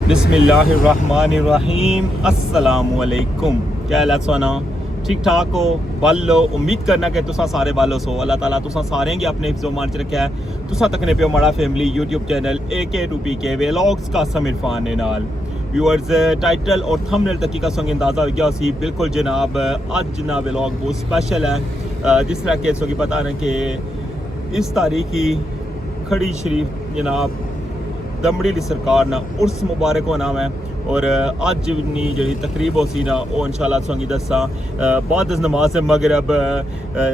बिस्मिल्लाहिर्रहमानिर्रहीम अस्सलामुअलैकुम। क्या हाल है सोना? ठीक ठाक हो? बालो उम्मीद करना कि तुसा सारे बालो सो। अल्लाह ताला तुसा सारे गी अपने हिफ्ज़ो मान च रखा है। तुसा तकने पियो माड़ा family YouTube channel AK2PK vlogs का समीर फान ने नाल व्यूअर्स टाइटल और थंबनेल तक का संग अंदाज़ा हो गया सी। बिल्कुल जनाब अज ना व्लॉग बहुत स्पेशल है। जिस तरह के सो की पता है कि इस तारीख की खड़ी शरीफ जनाब दमड़ी दी सरकार ना उर्स मुबारक होना है और अज नी जी तकरीब होसी ना वो इंशाल्लाह तुसेंगी दस्सां बाद नमाज मगरब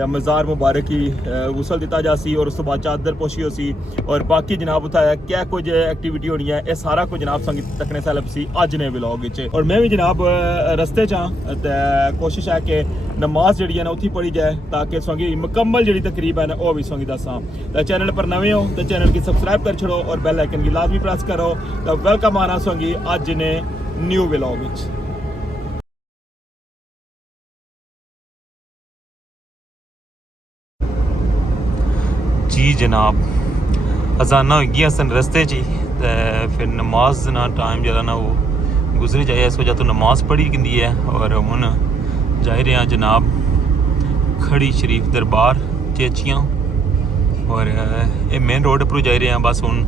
मज़ार मुबारक की गुसल दिता जासी और उस तो बाद चादर पोशी होसी और बाकी जनाब उत्थै क्या कुछ एक्टिविटी होनी है ये सारा कुछ जनाब संगी तकने सालब सी अज ने व्लॉग विच। और मैं भी जनाब रस्ते च हां ते कोशिश है कि नमाज जी है ना उत्थी पढ़ी जाए ताकि संगी मुकम्मल जी तकरीब है ना वो भी संगी दस्सां। तो चैनल पर नवे हो तो चैनल की सबसक्राइब कर छोड़ो और बेल आइकन की लाजमी प्रेस करो। तो वेलकम आना संगी अज ने न्यू व्लॉग विच। जी जनाब अजाना हो गया सन रस्ते च फिर नमाज ना टाइम जरा ना वो गुजरी जाए इस वजह तो नमाज पढ़ी गई है और हुन जा रहे हैं जनाब खड़ी शरीफ दरबार चेचियाँ और ये मेन रोड पर जा रहे हैं। बस हुन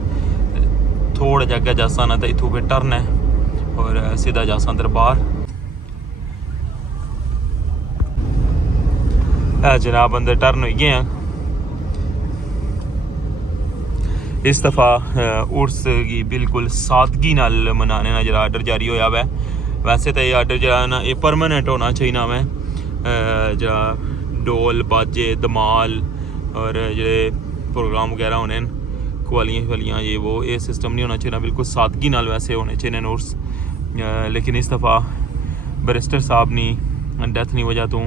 थोड़ा जगह जासा ना तो इतों फिर टर्न है और सीधा जासा दरबार है जनाब। अंदर टर्न हो गए हैं। इस दफ़ा उर्स की बिल्कुल सादगी नाल मनाने ना जरा आर्डर जारी होया वै। वैसे तो ये आर्डर जरा ना ये परमानेंट होना चाहिए ना मैं जरा डोल बाजे धमाल और जो प्रोग्राम वगैरह होने कवालियाँ शवालियाँ ये सिस्टम नहीं होना चाहिए ना। बिल्कुल सादगी नाल वैसे होने चाहिए उर्स। लेकिन इस दफ़ा बैरिस्टर साहब नी डेथ नहीं वजह तो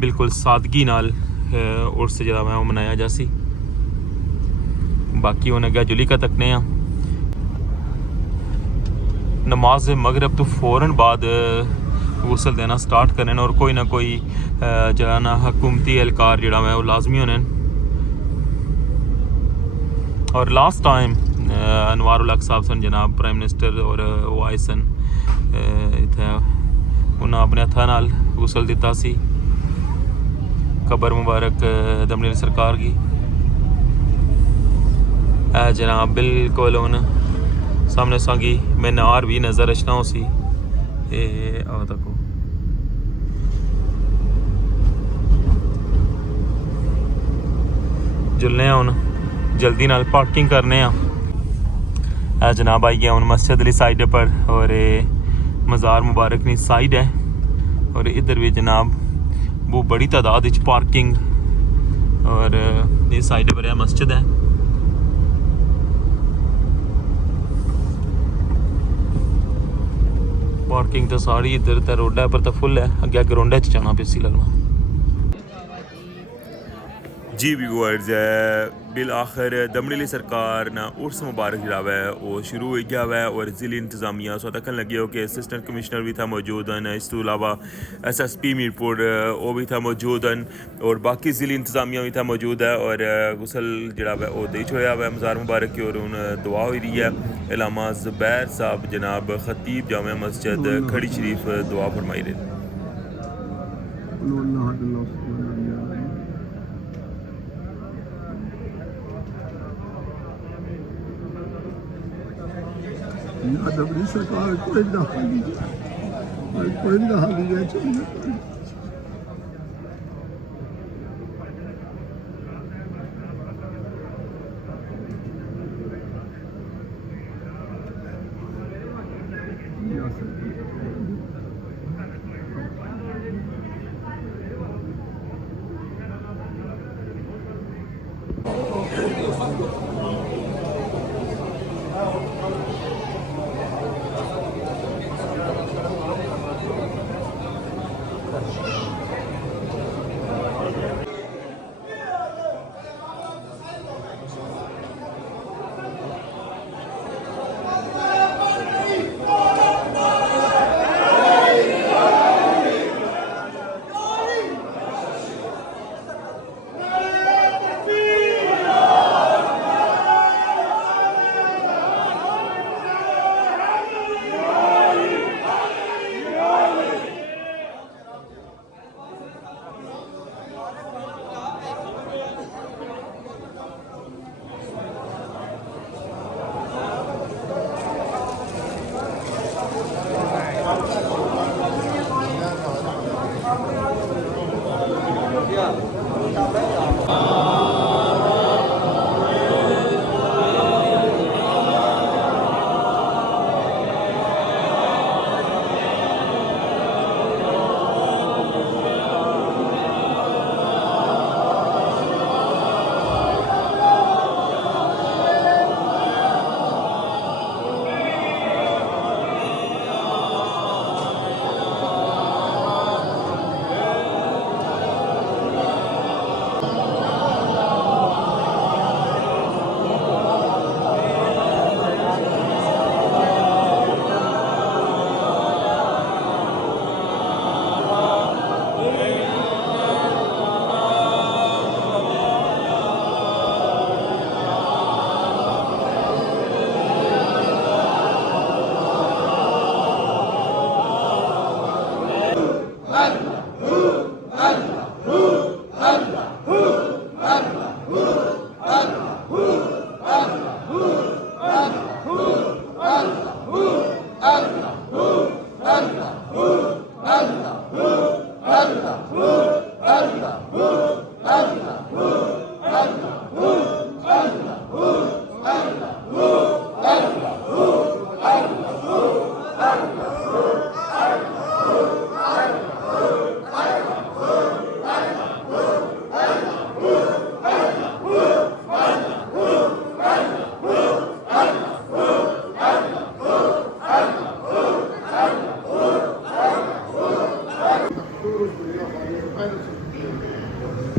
बिल्कुल सादगी नाल उर्स जरा मैं मनाया जासी। बाकी उन्हें अगर जुली का तकने नमाज मगरब तो फ़ौरन बाद गुसल देना स्टार्ट करने और कोई ना कोई जरा ना हुकूमती एहलकार जड़ा मैं वो लाजमी होने। और लास्ट टाइम अनवार उल हक साहब सन जनाब प्राइम मिनिस्टर और वो आए सन इत्थे उन्हें अपने हथा नाल गुसल दिता सी। कबर मुबारक दमड़ी सरकार की जनाब बिल्कुल उन सामने संगी मीनार भी नज़र अचना हो सी। आओ तको जुलने हूँ जल्दी नाल पार्किंग करने जनाब आई गया हूँ मस्जिद वाली साइड पर और मज़ार मुबारक की साइड है और इधर भी जनाब वो बड़ी तादाद पार्किंग और ये साइड पर मस्जिद है। पार्किंग तो सारी इधर तो रोडा पर तो फुल है। अगे ग्राउंड जाना पेसी लगना जी व्यूअर्स बिल आखिर दमड़ी सरकार ना उर्स मुबारक जरा है वो शुरू हो गया है और ज़िली इंतज़ामिया सो तकन लगे हो कि असिस्टेंट कमिश्नर भी था मौजूद हैं, इस तो अलावा SSP मीरपुर वो भी था मौजूद हैं और बाकी ज़िली इंतज़ामिया भी था मौजूद है और गुसल जरा है वो दे छोड़ा है मज़ार मुबारक की और उन दुआ हो रही है। इलामा ज़ुबैर साहब जनाब ख़तीब जामिया मस्जिद खड़ी शरीफ दुआ फरमाई रहे। दबड़ी सरकार कोई दखल दीजिए, कोई दखल दीजिए चाहिए।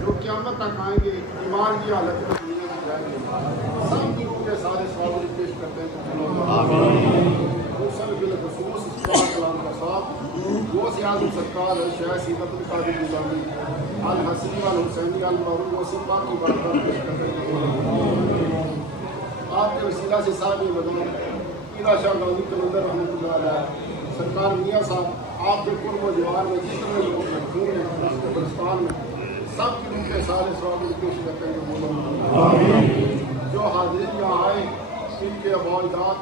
जो क़यामत तक आएंगे ईमान की हालत में दुनिया में जाएंगे, सब दिनों के सारे सवाल पेश करते हैं। वो सियासत सरकार शाह सीबतुल कादिर निज़ामी अल हसनी वाल हुसैनी अल मरूद वसीम पाक की बात पेश करते हैं। आपके वसीला से साहब मदन ईदा शाह गांधी कलंदर रहमतुल्लाह अलैह सरकार मियाँ साहब आपके पूर्व जवान में जितने लोग मशहूर हैं उसके बलुस्तान में सब के सारे सवाल पेश करते हैं। जो हाजिर यहाँ आए इनके अबादात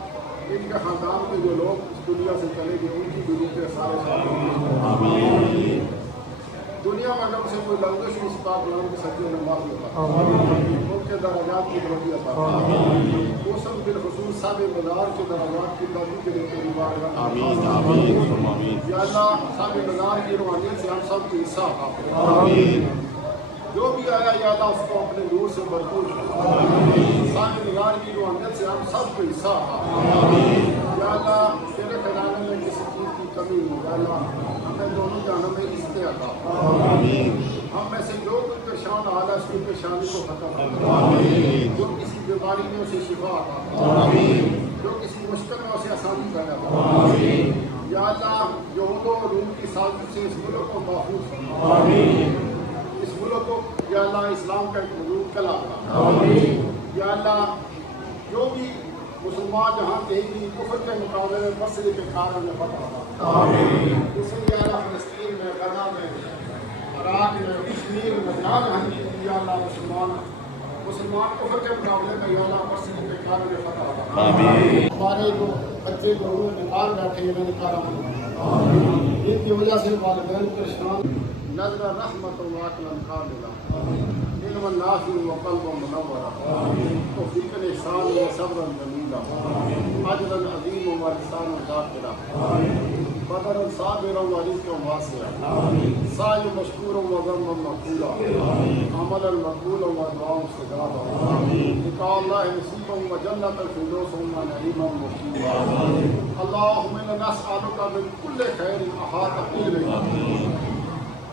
इनके ख़ानदान के जो लोग इस दुनिया से चले गए उनकी दुनिया के सारे दुनिया में अगर उसे कोई लंगश मुस्ताक लोगों के सच्चे नमाज होता उनके दराजात की बुलंदी अता वो सब बिलखुसूस साहब मज़ार के दराजात की बुलंदी के लिए तेरी बारगाह या अल्लाह साहब मज़ार की रूहानियत से हम सब को हिस्सा जो भी आया या अल्लाह उसको अपने नूर से भरपूर साहब मज़ार की रूहानियत से हम सब को हिस्सा या अल्लाह तेरे खजाने में किसी चीज़ की कमी हो या अल्लाह हमें दोनों जानों में इससे आता हम में से जो कोई परेशान हाल है उसकी परेशानी को खत्म कर, जो किसी बीमारी में उसे शिफा अता, जो किसी मुश्किल में उसे आसानी पैदा कर। या अल्लाह यहूद और रूम की साजिश से इस मुल्क को महफूज कर, इस मुल्क को या अल्लाह इस्लाम का एक मजबूत कला कर। या अल्लाह जो भी मुसलमान जहाँ कहेगी कुफर के मुकाबले में मसले के कारण में फतह, इसलिए अल्लाह फलस्तीन में, गजा में, इराक में, कश्मीर में जहाँ जहाँ या अल्लाह मुसलमान कुफर के मुकाबले में या अल्लाह मसले के कारण में फतह। हमारे जो बच्चे लोग निकाल बैठे हैं निकाल, इनकी वजह से वालिदैन परेशान। नजर रहमत इल्म नाफी व क़ल्ब मुनव्वरा तौफीक़ इहसान व सब्रन जमीला अजरन अज़ीम व लिसान ज़ाकिरा बदरन साबिरा व रिज़्क़न वासिआ साय मशकूरा व ज़म्मन मक़बूला अमलन मक़बूला व दुआ मुस्तजाबा लिक़ा अल्लाह नसीबा व जन्नतल फ़िरदौस व नईमन मुक़ीमा। अल्लाहुम्मा इन्ना नस्अलुका मिन कुल्लि खैरिन अहाता बिल्मिक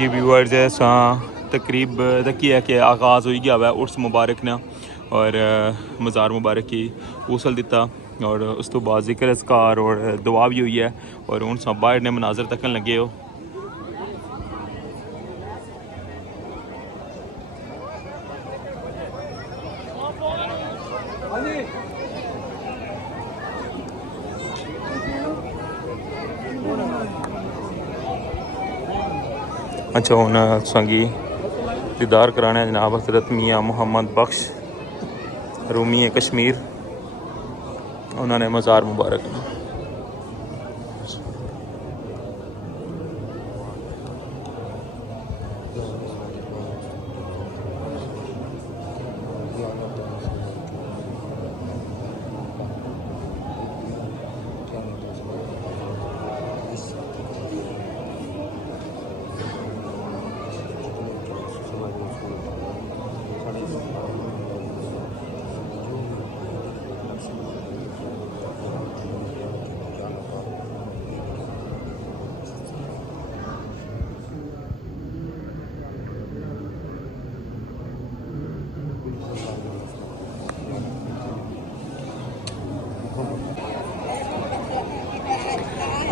जी व्यूअर्स तकरीब तक है कि आगाज़ हो गया है उर्स मुबारक ने और मज़ार मुबारक की गौसल दिता और उस तो बाद ज़िक्र अज़कार और दुआ भी हुई है और उन सब बाहर ने मनाजर तकन लगे हो। अच्छा हूँ संगी दीदार कराने जनाब हज़रत मियाँ मोहम्मद बख्श रूमी कश्मीर उन्होंने मज़ार मुबारक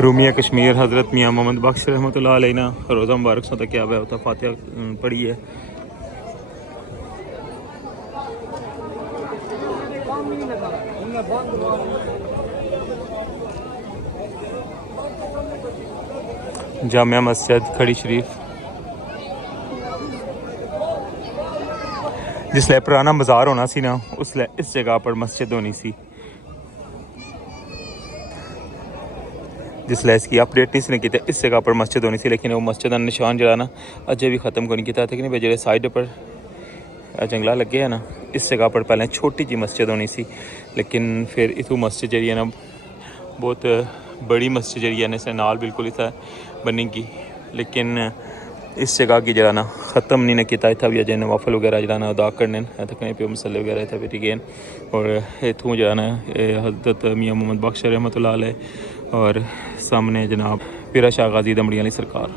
रूमिया कश्मीर हज़रत मियाँ मोहम्मद बख्श रहमतुल्लाह अलैह ना रोज़ा मुबारक सो तक क्या होता फातिहा पढ़ी है। जामिया मस्जिद खड़ी शरीफ जिसले पुराना बाजार होना सी ना उसले इस जगह पर मस्जिद होनी सी, जिसले इसकी अपडेट नहीं सी की इस जगह पर मस्जिद होनी सी, लेकिन वो मस्जिद का निशान जरा ना अजे भी ख़त्म को नहीं किया था कि जो साइड पर जंगला लगे है ना इस जगह पर पहले छोटी जी मस्जिद होनी सी, लेकिन फिर इतू मस्जिद जी है ना बहुत बड़ी मस्जिद जी है इससे नाल बिल्कुल इतना बनेगी, लेकिन इस जगह की जरा ना ख़त्म नहीं किया इतना भी अजय नवाफल वगैरह जरा ना अदा करने तकने पे मसले वगैरह इतना भी गए और इतों जरा ना हज़रत मियाँ मोहम्मद बख्श रहमतुल्लाह अलैह और सामने जनाब पीरा शाह गाजी दमड़ी वाली सरकार।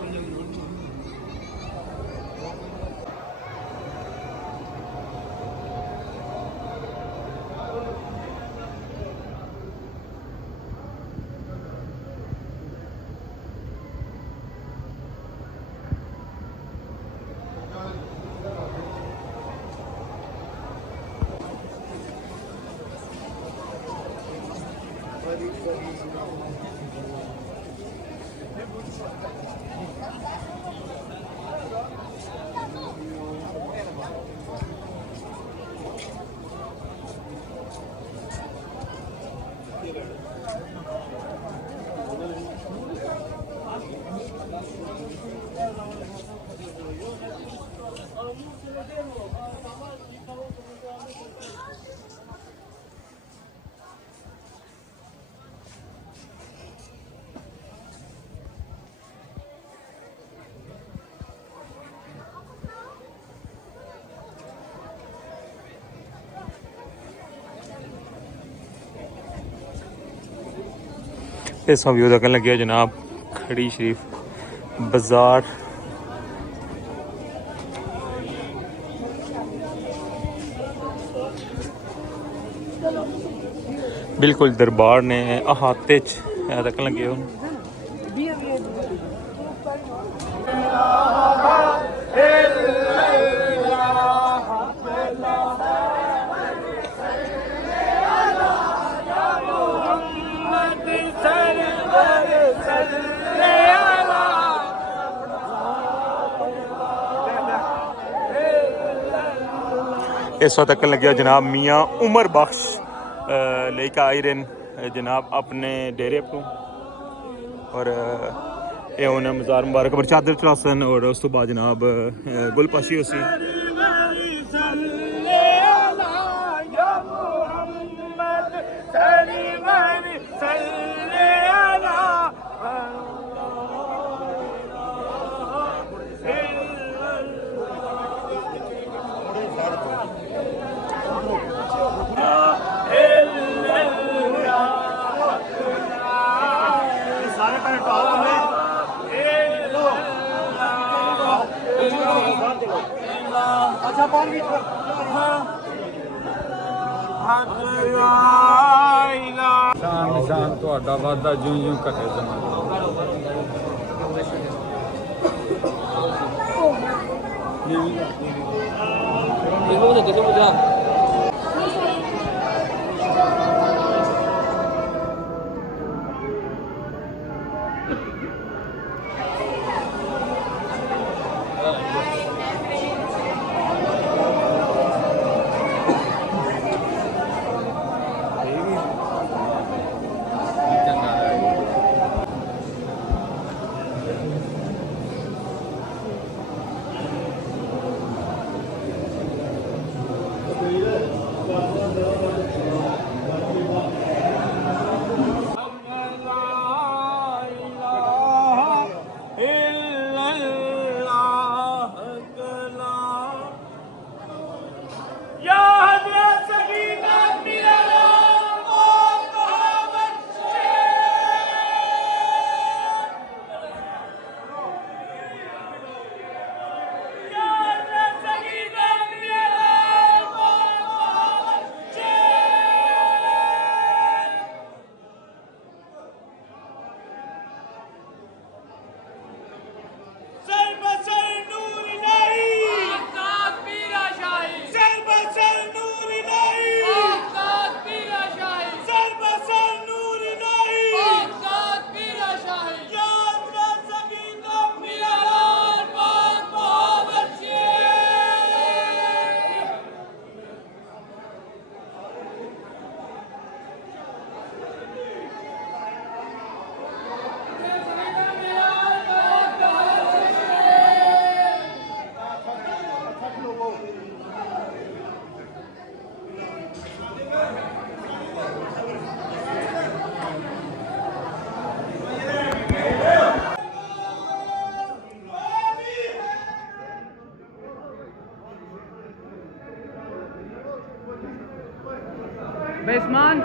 इस व्यू तक लगे जनाब खड़ी शरीफ बाजार। बिल्कुल दरबार ने अहाते तक लगे हो। इस वक्त तक लगे जनाब मियाँ उमर बख्श लेकर आई रहे जनाब अपने डेरे को और ये उन्हें मज़ार मुबारक पर चादर चढ़ासन और उस तो बाद जनाब गुलपाशी उसी निशान ਤੁਹਾਡਾ ਵਾਦਾ ਜਿਉਂ ਜਿਉਂ ਘਟੇ ਜ਼ਮਾਨਾ बेसमान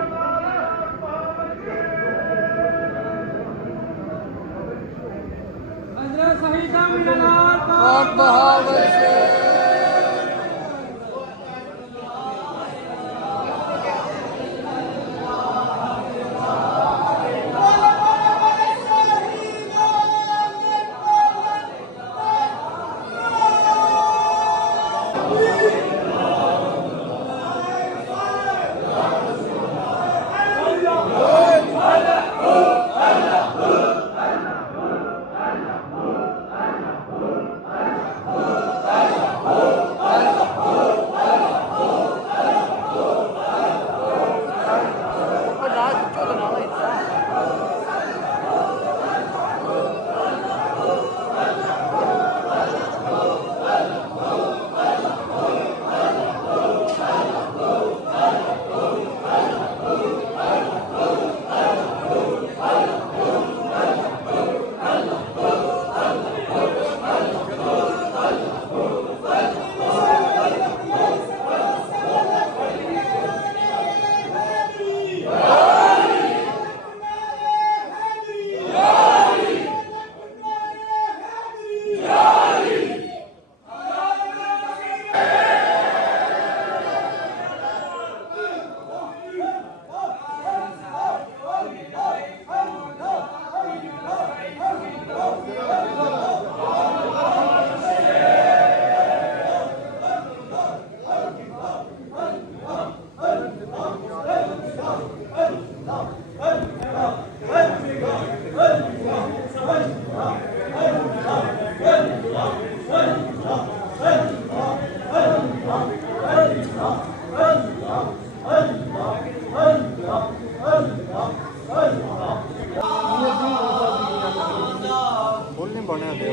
ਬਣਿਆ ਦੇ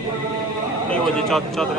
नहीं हो जी चादर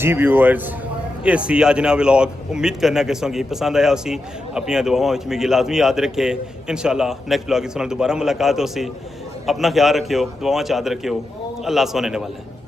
जी व्यूअर्स ये सी अज ना व्लॉग उम्मीद करना कि तुसेंगी पसंद आया उसी अपनी दुआवां विच मिगी लाजमी याद रखे इंशाल्लाह नेक्स्ट व्लॉग इस दोबारा मुलाकात होसी अपना ख्याल रखियो दुआवां च याद रखियो अल्लाह सोने वाला है।